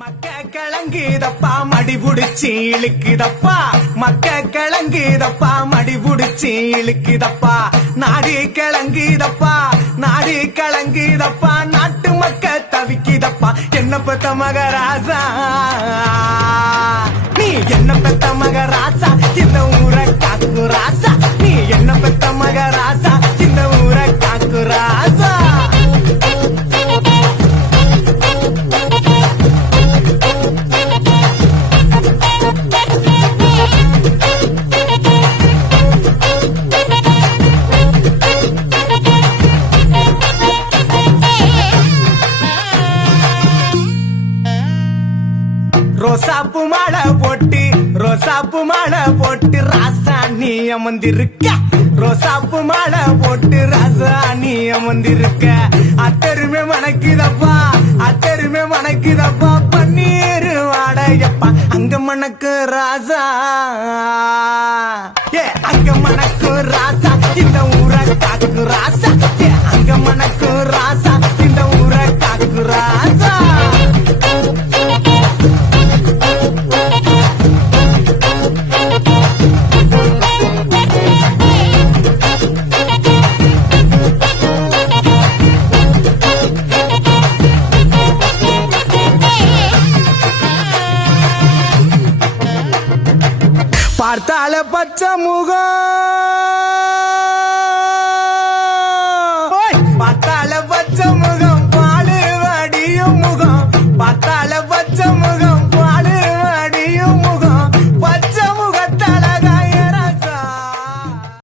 மக்க கிழங்குதப்பா மடி புடிச்சி இழுக்குதப்பா மக்க கிழங்குதப்பா மடி புடிச்சி இழுக்குதப்பா நாடு கிழங்குதப்பா நாடு கிழங்குதப்பா நாட்டு மக்க தவிக்குதப்பா என்ன பெத்த மகராசா நீ என்ன பெத்த மகராசா இந்த ஊரை காக்கு ராசா நீ என்ன பெத்த மகராசா இந்த ஊரை காக்கு ராசா ரோசாப்பு மாலை போட்டு ராசா நீ அமர்ந்திருக்க ரோசாப்பு மாலை போட்டு ராசா நீ அமர்ந்திருக்க அத்தருமே மணக்குதப்பா பன்னீர் வாடையப்பா அங்க மணக்கு ராசா ஏ அங்க மணக்கு ராசா இந்த ஊரை காக்கு ராசா ஏ அங்க மணக்கு ராசா இந்த ஊரை காக்கு ராசா பார்த்தால பச்சை முகம்